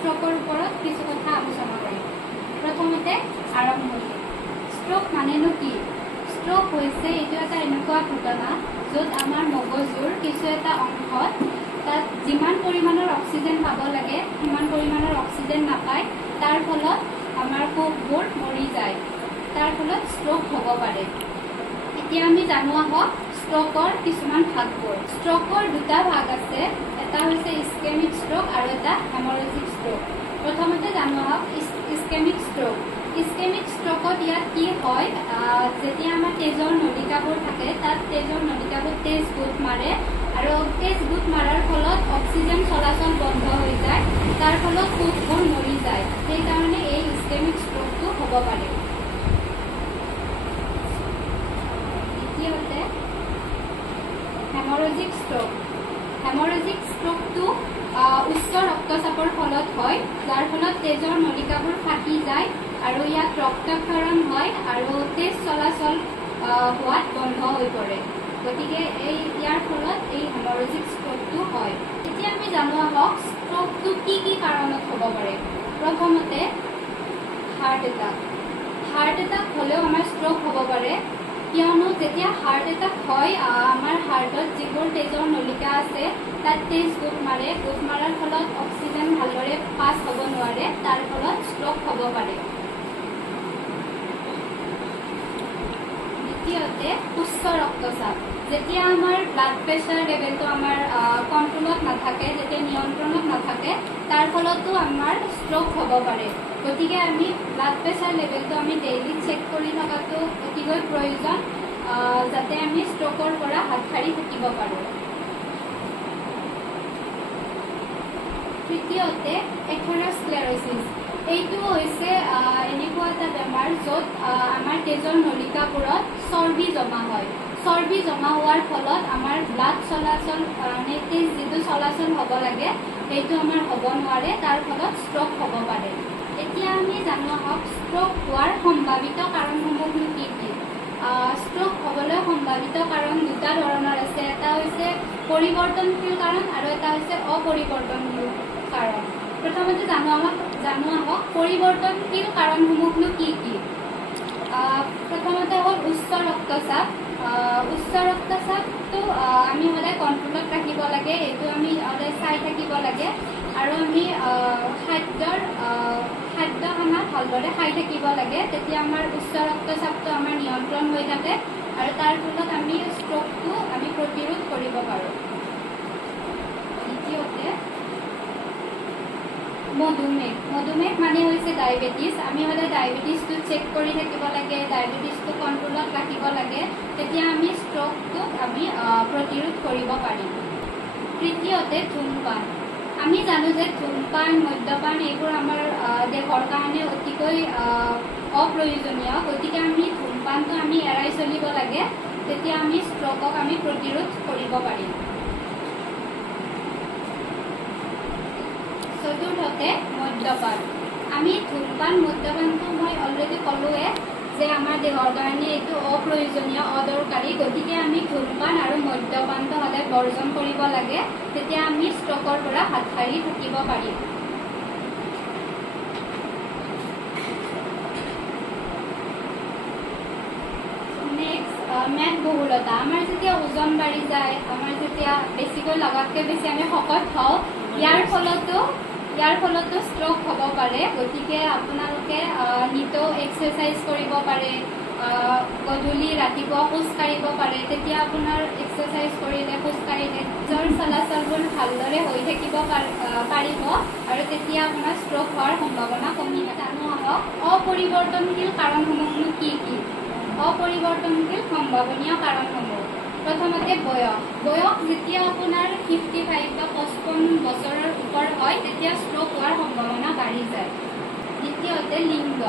ষ্ট্ৰোকৰ ওপৰত কিছু কথা আলোচনা কৰিম। প্ৰথমতে আৰম্ভণি। ষ্ট্ৰোক মানেনো কি? ষ্ট্ৰোক হৈছে এইটো এটা এনেকুৱা ঘটনা য'ত আমাৰ মগজুৰ কিছু এটা অংশত তাত যিমান পৰিমাণৰ অক্সিজেন পাব লাগে সিমান পৰিমাণৰ অক্সিজেন নাপায়, তাৰ ফলত আমাৰ কোষবোৰ মৰি যায়, তাৰ ফলত ষ্ট্ৰোক হ'ব পাৰে। এতিয়া আমি জানো আহক ষ্ট্ৰোকৰ কিছুমান ভাগবোৰ। ষ্ট্ৰোকৰ দুটা ভাগ আছে, এটা হৈছে ইস্কেমিক ষ্ট্ৰোক আৰু এটা হেমৰেজিক ষ্ট্ৰোক। প্ৰথমতে জানো আহক ইস্কেমিক ষ্ট্ৰোক। ইস্কেমিক ষ্ট্ৰোকত ইয়াত কি হয়, যেতিয়া আমাৰ তেজৰ নলিকাবোৰ থাকে তাত তেজৰ নলিকাবোৰ তেজ গোট মাৰে আৰু তেজ গোট মাৰাৰ ফলত অক্সিজেন চলাচল বন্ধ হৈ যায়, তাৰ ফলত কোষবোৰ মৰি যায়। সেইকাৰণে এই ইস্কেমিক ষ্ট্ৰোকটো হ'ব পাৰে। দ্বিতীয়তে হেমৰেজিক ষ্ট্ৰোক। হেমৰেজিক ষ্ট্ৰোকটো উচ্চ ৰক্তচাপৰ ফলত হয়, যাৰ ফলত তেজৰ নলিকাবোৰ ফাটি যায় আৰু ইয়াত ৰক্তক্ষৰণ হয় আৰু তেজ চলাচল হোৱাত বন্ধ হৈ পৰে। গতিকে ইয়াৰ ফলত এই হেমৰেজিক ষ্ট্ৰোকটো হয়। এতিয়া আমি জানো আহক ষ্ট্ৰোকটো কি কি কাৰণত হ'ব পাৰে। প্ৰথমতে হাৰ্ট এটাক। হাৰ্ট এটাক হ'লেও আমাৰ ষ্ট্ৰোক হ'ব পাৰে, কিয়নো যেতিয়া হাৰ্ট এটাক হয় আমাৰ হাৰ্টত যিবোৰ তেজৰ নলিকা আছে তাত তেজ গোট মাৰে, গোট মাৰাৰ ফলত অক্সিজেন ভালদৰে পাছ হ'ব নোৱাৰে, তাৰ ফলত ষ্ট্ৰোক হ'ব পাৰে। দ্বিতীয়তে উচ্চ ৰক্তচাপ। যেতিয়া আমাৰ ব্লাড প্ৰেছাৰ লেভেলটো আমাৰ কণ্ট্ৰলত নাথাকে, যেতিয়া নিয়ন্ত্ৰণত নাথাকে, তাৰ ফলতো আমাৰ ষ্ট্ৰোক হ'ব পাৰে। গতিকে আমি ব্লাড প্ৰেছাৰ লেভেলটো আমি ডেইলি চেক কৰি থকাটো অতিকৈ প্ৰয়োজন, যাতে আমি ষ্ট্ৰোকৰ পৰা হাত সাৰি থাকিব পাৰোঁ। তৃতীয়তে এথেৰস্ক্লেৰ'চিছ। এইটো হৈছে এনেকুৱা এটা বেমাৰ য'ত আমাৰ তেজৰ নলিকাবোৰত চৰ্বি জমা হয়। চৰ্বি জমা হোৱাৰ ফলত আমাৰ ব্লাড চলাচল তেজ যিটো চলাচল হ'ব লাগে সেইটো আমাৰ হ'ব নোৱাৰে, তাৰ ফলত ষ্ট্ৰোক হ'ব পাৰে। এতিয়া আমি জানো আহক ষ্ট্ৰোক হোৱাৰ সম্ভাৱিত কাৰণসমূহনো কি কি। ষ্ট্ৰোক হ'বলৈ সম্ভাৱিত কাৰণ দুটা ধৰণৰ আছে, এটা হৈছে পৰিৱৰ্তনশীল কাৰণ আৰু এটা হৈছে অপৰিৱৰ্তনশীল কাৰণ। প্ৰথমতে জানো আহক পৰিৱৰ্তনশীল কাৰণসমূহনো কি কি। প্ৰথমতে হ'ল উচ্চ ৰক্তচাপ। উচ্চ ৰক্তচাপটো আমি সদায় কণ্ট্ৰলত ৰাখিব লাগে, এইটো আমি সদায় চাই থাকিব লাগে আৰু আমি খাদ্য আমাৰ ভালদৰে খাই থাকিব লাগে, তেতিয়া আমাৰ উচ্চ ৰক্তচাপটো আমাৰ নিয়ন্ত্ৰণ হৈ থাকে আৰু তাৰ ফলত আমি ষ্ট্ৰোকটো আমি প্ৰতিৰোধ কৰিব পাৰোঁ। দ্বিতীয়তে মধুমেহ। মধুমেহ মানে হৈছে ডায়েবেটিছ। আমি সদায় ডায়েবেটিছটো চেক কৰি থাকিব লাগে, ডায়েবেটিছটো কণ্ট্ৰলত ৰাখিব লাগে, তেতিয়া আমি ষ্ট্ৰোকটোক আমি প্ৰতিৰোধ কৰিব পাৰিম। তৃতীয়তে ধূমপান। আমি জানো যে ধূমপান, মদ্যপান এইবোৰ আমাৰ দেহৰ কাৰণে অতিকৈ অপ্ৰয়োজনীয়, গতিকে আমি ধূমপানটো আমি এৰাই চলিব লাগে, তেতিয়া আমি ষ্ট্ৰোকক আমি প্ৰতিৰোধ কৰিব পাৰিম। চতুৰ্থতে মদ্যপান। আমি ধূমপান মদ্যপানটো মই অলৰেডি ক'লোৱে যে আমাৰ দেহৰ কাৰণে এইটো অপ্ৰয়োজনীয়, অদৰকাৰী, গতিকে আমি ধূমপান আৰু মদ্যপানটো সদায় বৰ্জন কৰিব লাগে, তেতিয়া আমি ষ্ট্ৰোকৰ পৰা হাত সাৰি থাকিব পাৰিম। মেদবহুলতা। আমাৰ যেতিয়া ওজন বাঢ়ি যায়, আমাৰ যেতিয়া বেছিকৈ লগাতকৈ বেছি আমি শকত হওঁ, ইয়াৰ ফলতো ষ্ট্ৰোক হ'ব পাৰে। গতিকে আপোনালোকে নিতৌ এক্সাৰচাইজ কৰিব পাৰে, গধূলি ৰাতিপুৱা খোজ কাঢ়িব পাৰে, তেতিয়া আপোনাৰ এক্সাৰচাইজ কৰিলে, খোজ কাঢ়িলে তেজৰ চলাচলবোৰ ভালদৰে হৈ থাকিব পাৰিব আৰু তেতিয়া আপোনাৰ ষ্ট্ৰোক হোৱাৰ সম্ভাৱনা কমি জানো আহক অপৰিৱৰ্তনশীল কাৰণসমূহনো কি কি। অপৰিৱৰ্তনশীল সম্ভাৱনীয় কাৰণসমূহ। প্ৰথমতে বয়স যেতিয়া আপোনাৰ 55 বা 55 বছৰৰ ওপৰ হয়, তেতিয়া ষ্ট্ৰোক হোৱাৰ সম্ভাৱনা বাঢ়ি যায়। দ্বিতীয়তে লিংগ।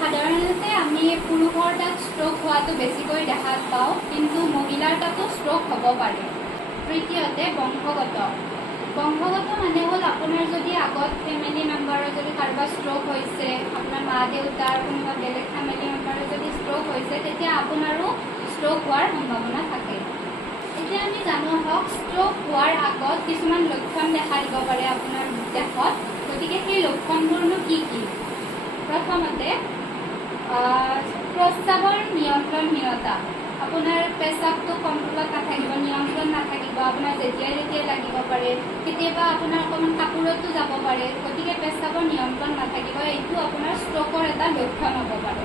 সাধাৰণতে আমি পুৰুষৰ তাত ষ্ট্ৰোক হোৱাটো বেছিকৈ দেখা পাওঁ, কিন্তু মহিলাৰ তাতো ষ্ট্ৰোক হ'ব পাৰে। তৃতীয়তে বংশগত মানে হ'ল আপোনাৰ যদি আগত ফেমিলি মেম্বাৰৰ যদি কাৰোবাৰ ষ্ট্ৰোক হৈছে, আপোনাৰ মা দেউতাৰ কোনোবা বেলেগ ফেমিলি মেম্বাৰৰ যদি ষ্ট্ৰোক হৈছে, তেতিয়া আপোনাৰো ষ্ট্ৰোক হোৱাৰ সম্ভাৱনা থাকে। এতিয়া আমি জানো আহক ষ্ট্ৰোক হোৱাৰ আগত কিছুমান লক্ষণ দেখা দিব পাৰে আপোনাৰ দেহত, গতিকে সেই লক্ষণবোৰনো কি কি? প্ৰথমতে প্ৰস্ৰাৱৰ নিয়ন্ত্ৰণহীনতা। আপোনাৰ পেচাবটো কণ্ট্ৰলত নাথাকিব, নিয়ন্ত্ৰণ নাথাকিব, আপোনাৰ যেতিয়াই তেতিয়াই লাগিব পাৰে, কেতিয়াবা আপোনাৰ অকণমান কাপোৰতো যাব পাৰে, গতিকে পেচাবৰ নিয়ন্ত্ৰণ নাথাকিব, এইটো আপোনাৰ ষ্ট্ৰকৰ এটা লক্ষণ হ'ব পাৰে।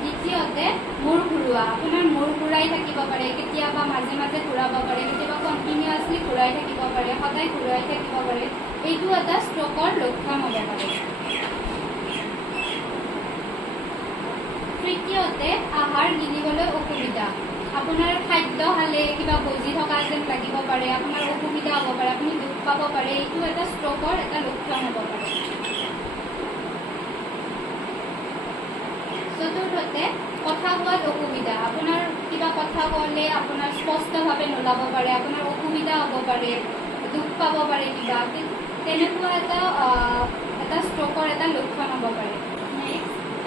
দ্বিতীয়তে মূৰ ঘূৰোৱা। আপোনাৰ মূৰ ঘূৰাই থাকিব পাৰে, কেতিয়াবা মাজে মাজে ঘূৰাব পাৰে, কেতিয়াবা কণ্টিনিউৱাছলি ঘূৰাই থাকিব পাৰে, সদায় ঘূৰাই থাকিব পাৰে, এইটো এটা ষ্ট্ৰকৰ লক্ষণ হ'ব পাৰে। তৃতীয়তে আহাৰ গিলিবলৈ অসুবিধা। আপোনাৰ খাদ্য খালে কিবা বজি থকা যেন লাগিব পাৰে, আপোনাৰ অসুবিধা হ'ব পাৰে, আপুনি দুখ পাব পাৰে, এইটো এটা ষ্ট্ৰকৰ এটা লক্ষণ হ'ব পাৰে। চতুৰ্থতে কথা কোৱাত অসুবিধা। আপোনাৰ কিবা কথা ক'লে আপোনাৰ স্পষ্টভাৱে নোলাব পাৰে, আপোনাৰ অসুবিধা হ'ব পাৰে, দুখ পাব পাৰে, কিবা তেনেকুৱা এটা ষ্ট্ৰকৰ এটা লক্ষণ হ'ব পাৰে।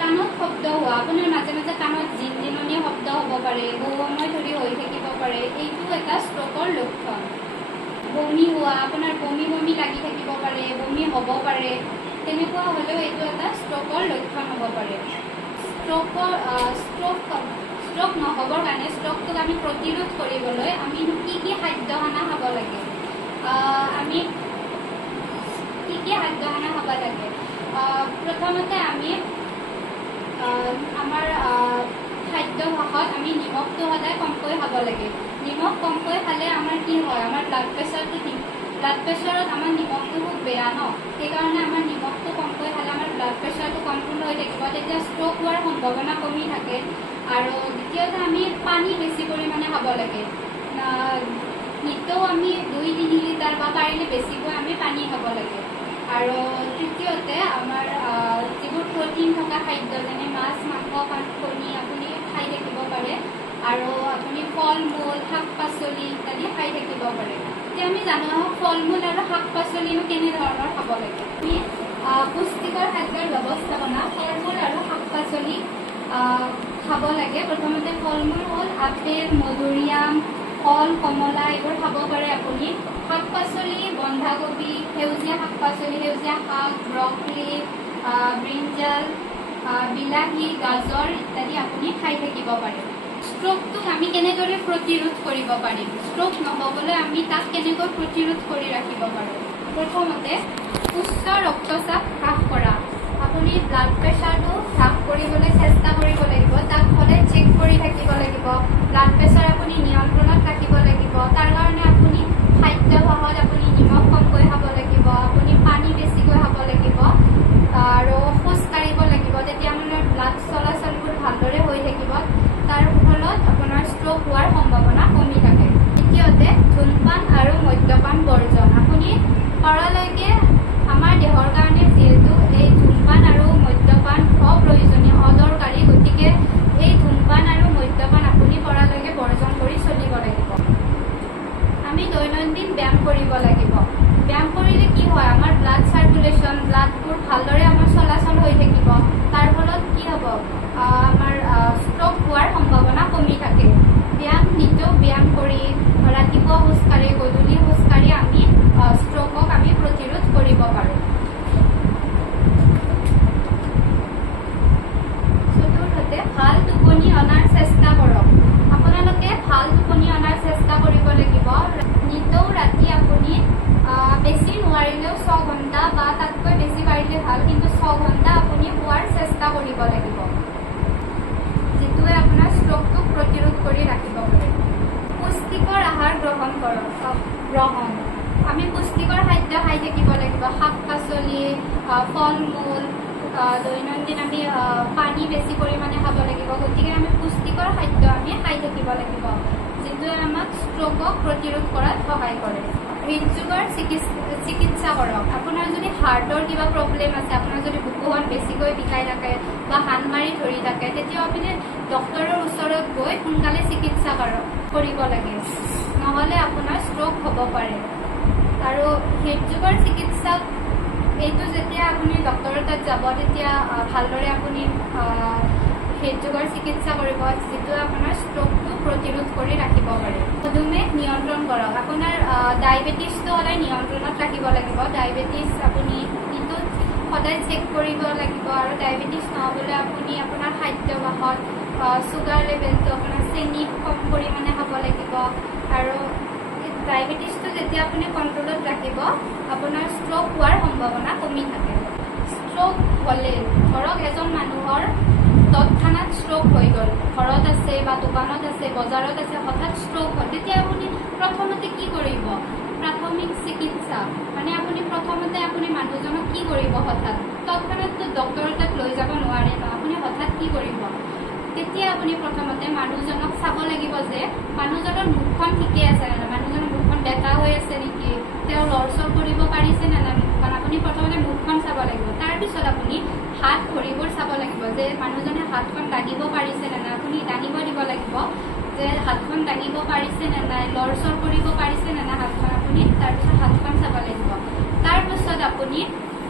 কাণত শব্দ হোৱা। আপোনাৰ মাজে মাজে কাণত জিনজিননি শব্দ হ'ব পাৰে, বহু সময় ধৰি হৈ থাকিব পাৰে, এইটো এটা ষ্ট্ৰকৰ লক্ষণ। বমি হোৱা। আপোনাৰ বমি বমি লাগি থাকিব পাৰে, বমি হ'ব পাৰে, তেনেকুৱা হ'লেও এইটো এটা ষ্ট্ৰকৰ লক্ষণ হ'ব পাৰে। ষ্ট্ৰক নহ'বৰ কাৰণে, ষ্ট্ৰকটোক আমি প্ৰতিৰোধ কৰিবলৈ আমি কি কি খাদ্য খানা খাব লাগে? প্ৰথমতে আমি আমাৰ খাদ্যভাসত আমি নিমখটো সদায় কমকৈ খাব লাগে। নিমখ কমকৈ খালে আমাৰ কি হয়? আমাৰ ব্লাড প্ৰেছাৰত আমাৰ নিমখটো খুব বেয়া ন, সেইকাৰণে আমাৰ নিমখটো কমকৈ খালে আমাৰ ব্লাড প্ৰেছাৰটো কণ্ট্ৰল হৈ থাকিব, তেতিয়া ষ্ট্ৰক হোৱাৰ সম্ভাৱনা কমি থাকে। আৰু দ্বিতীয়তে আমি পানী বেছি পৰিমাণে খাব লাগে। নিতৌ আমি 2-3 লিটাৰ বা পাৰিলে বেছিকৈ আমি পানী খাব লাগে। আৰু তৃতীয়তে আমাৰ যিবোৰ প্ৰটিন থকা খাদ্য, যেনে মাছ, মাংস, কণী আপুনি খাই থাকিব পাৰে, আৰু আপুনি ফল মূল, শাক পাচলি ইত্যাদি খাই থাকিব পাৰে। এতিয়া আমি জানো ফল মূল আৰু শাক পাচলিনো কেনেধৰণৰ খাব লাগে। আমি পুষ্টিকৰ খাদ্যৰ ব্যৱস্থাপনা ফল মূল আৰু শাক পাচলি খাব লাগে। প্ৰথমতে ফল মূল হ'ল আপেল, মধুৰিআম, কল, কমলা, এইবোৰ খাব পাৰে আপুনি। শাক পাচলি বন্ধাকবি, সেউজীয়া শাক পাচলি, সেউজীয়া শাক, ব্ৰকলি, ব্ৰিঞ্জাল, বিলাহী, গাজৰ ইত্যাদি আপুনি খাই থাকিব পাৰে। ষ্ট্ৰকটোক আমি কেনেদৰে প্ৰতিৰোধ কৰিব পাৰিম? ষ্ট্ৰক নহ'বলৈ আমি তাক কেনেকৈ প্ৰতিৰোধ কৰি ৰাখিব পাৰোঁ? প্ৰথমতে উচ্চ ৰক্তচাপ হ্ৰাস কৰা। আপুনি ব্লাড প্ৰেছাৰটো হ্ৰাস কৰিবলৈ চেষ্টা কৰিব লাগিব, তাক সদায় চেক কৰি থাকিব লাগিব। ব্লাড প্ৰেছাৰ আপুনি নিয়ন্ত্ৰণত ৰাখিব লাগিব, তাৰ কাৰণে আপুনি খাদ্যভাসত আপুনি নিমখ কমকৈ খাব লাগিব, আপুনি পানী বেছিকৈ খাব লাগিব, আৰু খোজ কাঢ়িব লাগিব, তেতিয়া আপোনাৰ ব্লাড চলাচলবোৰ ভালদৰে হৈ থাকিব, তাৰ ফলত আপোনাৰ ষ্ট্ৰক হোৱাৰ সম্ভাৱনা কমি থাকে। দ্বিতীয়তে ধূমপান আৰু মদ্যপান বৰ্জন। আপুনি পৰালৈকে আমাৰ দেহৰ কাৰণে যিহেতু এই ধূমপান আৰু মদ্যপান অপ্ৰয়োজনীয়, অদৰকাৰী, গতিকে এই ধূমপান আৰু মদ্যপান আপুনি পৰালৈকে বৰ্জন কৰি চলিব লাগিব। আমি দৈনন্দিন ব্যায়াম কৰিব লাগিব। ব্যায়াম কৰিলে কি হয়? আমাৰ ব্লাড চাৰ্কুলেশ্যন, ব্লাডবোৰ ভালদৰে আমাৰ চলাচল হৈ থাকিব, তাৰ ফলত কি হ'ব? আমাৰ ষ্ট্ৰক হোৱাৰ সম্ভাৱনা কমি থাকে। নিতৌ ব্যায়াম কৰি, ৰাতিপুৱা খোজকাঢ়ি, গধূলি খোজকাঢ়ি আমি ষ্ট্ৰকক আমি প্ৰতিৰোধ কৰিব পাৰোঁ। চতুৰ্থতে ভাল টোপনি অনাৰ চেষ্টা কৰক। আপোনালোকে ভাল টোপনি অনাৰ চেষ্টা কৰিব লাগিব। নিতৌ ৰাতি আপুনি বেছি নোৱাৰিলেও 6 ঘণ্টা বা তাতকৈ বেছি পাৰিলে ভাল, কিন্তু 6 ঘণ্টা আপুনি শোৱাৰ চেষ্টা কৰিব লাগিব, যিটোৱে আপোনাৰ ষ্ট্ৰকটোক প্ৰতিৰোধ কৰি ৰাখিব পাৰে। পুষ্টিকৰ আহাৰ গ্ৰহণ কৰক। আমি পুষ্টিকৰ খাদ্য খাই থাকিব লাগিব, শাক পাচলি, ফল মূল, দৈনন্দিন আমি পানী বেছি পৰিমাণে খাব লাগিব। গতিকে আমি পুষ্টিকৰ খাদ্য আমি খাই থাকিব লাগিব, যিটোৱে আমাক ষ্ট্ৰকক প্ৰতিৰোধ কৰাত সহায় কৰে। হৃদৰোগৰ চিকিৎসা কৰক। আপোনাৰ যদি হাৰ্টৰ কিবা প্ৰব্লেম আছে, আপোনাৰ যদি বুকুখন বেছিকৈ বিষাই থাকে বা হান মাৰি ধৰি থাকে, তেতিয়া আপুনি ডক্তৰৰ ওচৰত গৈ সোনকালে চিকিৎসা কৰিব লাগে, নহ'লে আপোনাৰ ষ্ট্ৰক হ'ব পাৰে। আৰু হৃদৰোগৰ চিকিৎসা এইটো যেতিয়া আপুনি ডক্তৰৰ তাত যাব, তেতিয়া ভালদৰে আপুনি হৃদৰোগৰ চিকিৎসা কৰিব, যিটোৱে আপোনাৰ ষ্ট্ৰকটো প্ৰতিৰোধ কৰি ৰাখিব পাৰে। মধুমেহ নিয়ন্ত্ৰণ কৰক। আপোনাৰ ডায়েবেটিছটো সদায় নিয়ন্ত্ৰণত ৰাখিব লাগিব। ডায়েবেটিছ আপুনি দিনটোত সদায় চেক কৰিব লাগিব আৰু ডায়েবেটিছ নহ'বলৈ আপুনি আপোনাৰ খাদ্যাভ্যাসত চুগাৰ লেভেলটো আপোনাৰ চেনি কম পৰিমাণে খাব লাগিব আৰু ডায়েবেটিছটো যেতিয়া আপুনি কণ্ট্ৰলত ৰাখিব আপোনাৰ ষ্ট্ৰ'ক হোৱাৰ সম্ভাৱনা কমি থাকে। ষ্ট্ৰ'ক হ'লে ধৰক এজন মানুহৰ তৎক্ষণাৎ ষ্ট্ৰ'ক হৈ গ'ল, ঘৰত আছে বা দোকানত আছে বজাৰত আছে, হঠাৎ ষ্ট্ৰ'ক হ'ল, তেতিয়া আপুনি প্ৰথমতে কি কৰিব? প্ৰাথমিক চিকিৎসা মানে আপুনি প্ৰথমতে আপুনি মানুহজনক কি কৰিব? হঠাৎ তৎক্ষণাৎ ডক্টৰৰ তাত লৈ যাব নোৱাৰে ন, আপুনি হঠাৎ কি কৰিব? তেতিয়া আপুনি প্ৰথমতে মানুহজনক চাব লাগিব যে মানুহজনৰ মুখখন ঠিকে আছে নে নাই, মানুহজনৰ মুখখন বেকা হৈ আছে নেকি, তেওঁ লৰচৰ কৰিব পাৰিছে নে নাই মুখখন, আপুনি প্ৰথমতে মুখখন চাব লাগিব। তাৰপিছত আপুনি হাত ভৰিবোৰ চাব লাগিব যে মানুহজনে হাতখন দাঙিব পাৰিছে নে নাই, আপুনি দাঙিব দিব লাগিব যে হাতখন দাঙিব পাৰিছে নে নাই, লৰচৰ কৰিব পাৰিছে নে নাই হাতখন, আপুনি তাৰপিছত হাতখন চাব লাগিব। তাৰপিছত আপুনি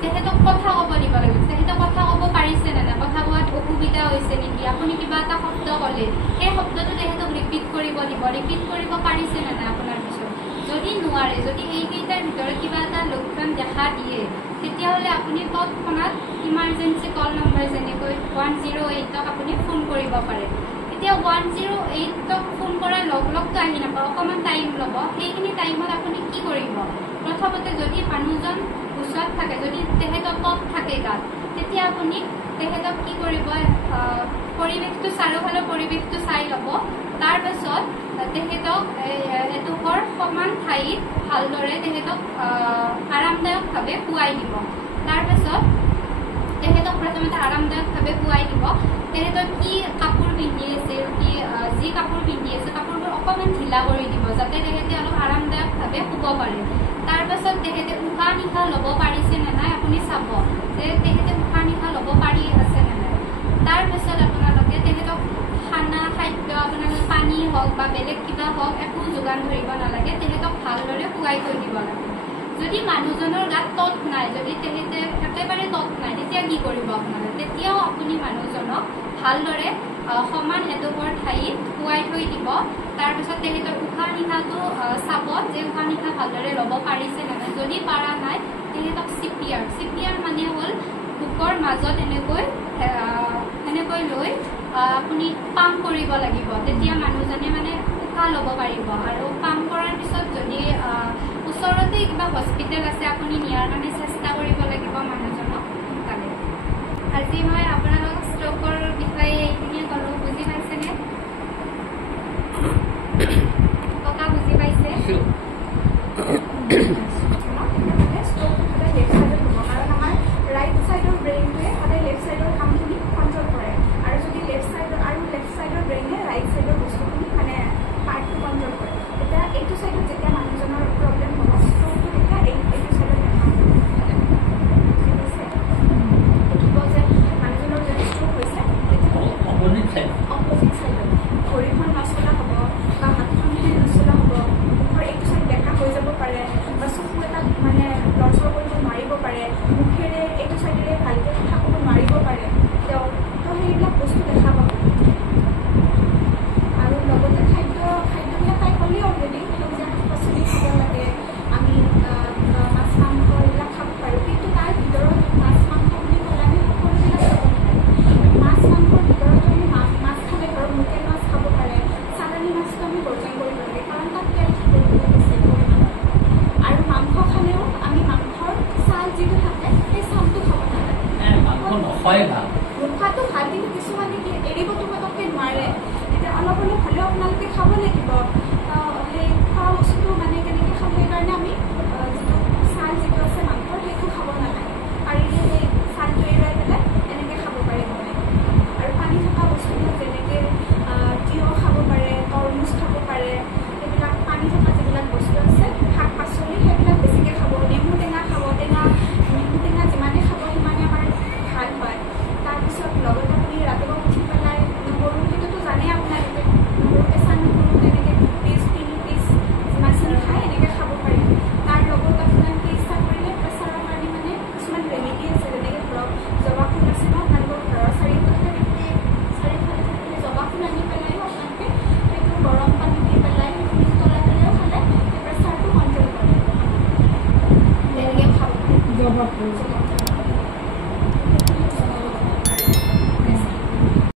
তেখেতক কথা ক'ব দিব লাগিব, তেখেতক কথা ক'ব পাৰিছে নে নাই, কথা কোৱাত অসুবিধা হৈছে নেকি, আপুনি কিবা এটা শব্দ ক'লে সেই শব্দটো তেখেতক ৰিপিট কৰিব দিব, ৰিপিট কৰিব পাৰিছে নে নাই আপোনাৰ পিছত। যদি নোৱাৰে, যদি এইকেইটাৰ ভিতৰত কিবা এটা লক্ষণ দেখা দিয়ে তেতিয়াহ'লে আপুনি তৎক্ষণাৎ ইমাৰ্জেঞ্চি কল নম্বৰ যেনেকৈ 108ক আপুনি ফোন কৰিব পাৰে। এতিয়া 108ক ফোন কৰাৰ লগতো আহি নাপাব, অকণমান টাইম ল'ব। সেইখিনি টাইমত আপুনি কি কৰিব? প্ৰথমতে যদি মানুহজন ওচৰত থাকে, যদি তেখেতৰ তত থাকে গাত, তেতিয়া আপুনি তেখেতক কি কৰিব? পৰিৱেশটো চাৰিওফালৰ পৰিৱেশটো চাই ল'ব। তাৰপাছত তেখেতক এডোখৰ সমান ঠাইত ভালদৰে তেখেতক আৰামদায়কভাৱে শুৱাই দিব। তাৰপাছত তেখেতক প্ৰথমতে আৰামদায়কভাৱে শুৱাই দিব। তেখেতক কি কাপোৰ পিন্ধি আছিল, যি কাপোৰ পিন্ধি আছে কাপোৰবোৰ অকণমান ঢিলা কৰি দিব যাতে তেখেতে অলপ আৰামদায়কভাৱে শুব পাৰে। তাৰপাছত তেখেতে উশাহ নিশাহ ল'ব পাৰিছে নে নাই আপুনি চাব যে তেখেতে উশাহ নিশাহ ল'ব পাৰি আছে নে নাই। তাৰপাছত আপোনালোকে তেখেতক খাদ্য আপোনালোকে পানী হওক বা বেলেগ কিবা হওক একো যোগান ধৰিব নালাগে, তেখেতক ভালদৰে শুৱাই থৈ দিব লাগে। যদি মানুহজনৰ গাত তত নাই, যদি তেখেতে একেবাৰে তত নাই, তেতিয়া কি কৰিব আপোনালোকে? তেতিয়াও আপুনি মানুহজনক ভালদৰে সমান এডোখৰ ঠাইত শুৱাই থৈ দিব। তাৰপিছত তেখেতৰ উশাহ নিশাহটো চাব যে উশাহ নিশাহ ভালদৰে ল'ব পাৰিছে নে নাই। যদি পাৰা নাই তেখেতক চিপিআৰ মানে হ'ল বুকৰ মাজত এনেকৈ লৈ আপুনি পাম্প কৰিব লাগিব, তেতিয়া মানুহজনে মানে উশাহ ল'ব পাৰিব। আৰু পাম্প কৰাৰ পিছত যদি ওচৰতে কিবা হস্পিটেল আছে আপুনি নিয়াৰ কাৰণে চেষ্টা কৰিব লাগিব মানুহজনক সোনকালে। আজি মই আপোনালোকক ষ্ট্ৰ'কৰ বিষয়ে এইখিনিয়ে ক'লোঁ। বুজি পাইছেনে ককা? বুজি পাইছে? ৰাইট চাইডৰ ব্ৰেইনটোৱে সদায় লেফ্ট চাইডৰ কামখিনি কণ্ট্ৰল কৰে, আৰু যদি লেফ্ট চাইডৰ ব্ৰেইনে ৰাইট চাইডৰ বস্তুখিনি মানে পাৰ্টটো কণ্ট্ৰল কৰে। এতিয়া এইটো চাইডত যেতিয়া মানুহজনৰ প্ৰব্লেম হ'ব, ষ্ট্ৰ'কটো তেতিয়া এইটো চাইডত দেখা দেখিব যে মানুহজনৰ যদি ষ্ট্ৰ'ক হৈছে অপজিট চাইডত ভৰিখন নচলা হ'ব বা হাতখনহে নচলা হ'ব, মুখৰ এইটো চাইড বেকা হৈ যাব পাৰে বা চকু এটা মানে লৰচৰ কৰিব নোৱাৰিব পাৰে, মুখেৰে এইটো চাইডেৰে ভালকৈ কথা ক'ব নোৱাৰিব পাৰে তেওঁ, তো সেইবিলাক বস্তু দেখা পাব। আৰু লগতে খাদ্যবিলাক তাই ক'লেই অলৰেডি সেউজীয়া শাক পাচলি খাব লাগে, আমি মাছ মাংস এইবিলাক খাব পাৰোঁ, কিন্তু তাৰ ভিতৰত মাছ মাংস বুলি ক'লে আমি সকলোবিলাক খাব নালাগে। মাছ মাংসৰ ভিতৰত আমি মাছ খালে ধৰক লোকেল মাছ খাব পাৰে, চালানী মাছটো আমি বৰ্জন কৰিব লাগে কাৰণ তাত তেল থাকে বহুত বেছি পৰিমাণত। আৰু মাংস খালেও আমি মাংসৰ ছাল যিটো থাকে সেই ছালটো খাব নালাগে। নোখোৱাটো ভাল, কিন্তু কিছুমানে কি এৰিবতো পটককৈ নোৱাৰে, এতিয়া অলপ হ'লেও আপোনালোকে খাব লাগিব। সেই খোৱা বস্তুটো মানে কেনেকৈ খাব, সেইকাৰণে আমি যিটো ছাল যিটো আছে মাংসৰ সেইটো খাব নালাগে। পাৰিলে সেই ছালটো এৰাই পেলাই এনেকৈ খাব পাৰে মানে। আৰু পানী থকা বস্তুবিলাক যেনেকৈ তিয়ঁহ খাব পাৰে, তৰমুজ খাব পাৰে, সেইবিলাক পানী থকা যিবিলাক বস্তু আছে শাক পাচলি সেইবিলাক বেছিকৈ খাব। নেমু টেঙা খাব, নেমু টেঙা যিমানে খাব সিমানে আমাৰ ভাল হয়। অভাৱবোৰ